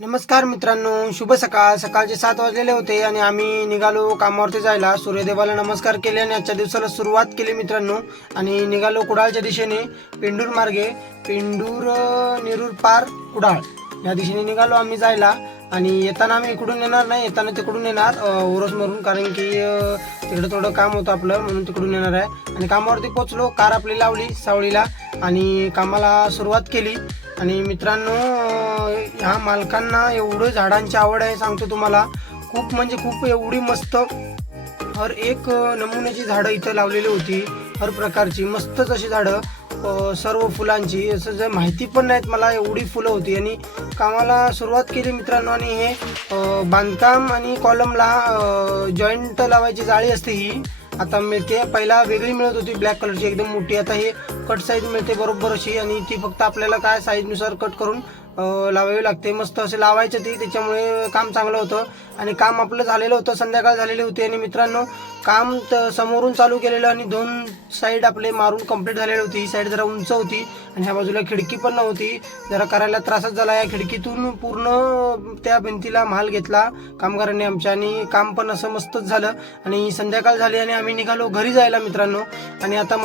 नमस्कार मित्रांनो, शुभ सकाळ. सकाळचे 7 वाजलेले होते आणि आम्ही निघालो कामावरती जायला. सूर्यदेवाला नमस्कार केले आणि आजच्या दिवसाला सुरुवात केली मित्रांनो. आणि निघालो कुडाळच्या दिशेने पेंडूर मार्गे. पेंडूर नेरूर पार कुडाळ या दिशेने निघालो आम्ही जायला. आणि येताना आम्ही इकडून येणार नाही, येताना तिकडून येणार ओरोसमधून, कारण की तिकडे थोडं काम होतं आपलं, म्हणून तिकडून येणार आहे. आणि कामावरती पोचलो, कार आपली लावली सावळीला आणि कामाला सुरुवात केली. आणि मित्रांनो, ह्या मालकांना एवढं झाडांची आवड आहे सांगतो तुम्हाला, खूप म्हणजे खूप एवढी मस्त हर एक नमुन्याची झाडं इथं लावलेली होती, हर प्रकारची मस्तच अशी झाडं, सर्व फुलांची. असं जर माहिती पण नाहीत मला, एवढी फुलं होती. आणि कामाला सुरुवात केली मित्रांनो. आणि हे बांधकाम आणि कॉलमला जॉईंट लावायची जाळी असते ही आता मिळते. पहिला वेगळी मिळत होती ब्लॅक कलरची एकदम मोठी, आता हे कट साईज मिळते बरोबर अशी. आणि ती फक्त आपल्याला काय साईजनुसार कट करून लावावी लागते. मस्त असे लावायचं ती, त्याच्यामुळे काम चांगलं होतं. आणि काम आपलं झालेलं होतं, संध्याकाळ झालेली होती. आणि मित्रांनो, काम समोरून चालू केलेलं आणि 2 साईड आपले मारून कंप्लीट झालेली होती. ही साईड जरा उंच होती आणि ह्या बाजूला खिडकी पण नव्हती, जरा करायला त्रासच झाला. या खिडकीतून पूर्ण त्या भिंतीला माल घेतला कामगारांनी आमच्या, आणि काम पण असं मस्तच झालं. आणि संध्याकाळ झाली आणि आम्ही निघालो घरी जायला मित्रांनो. आणि आता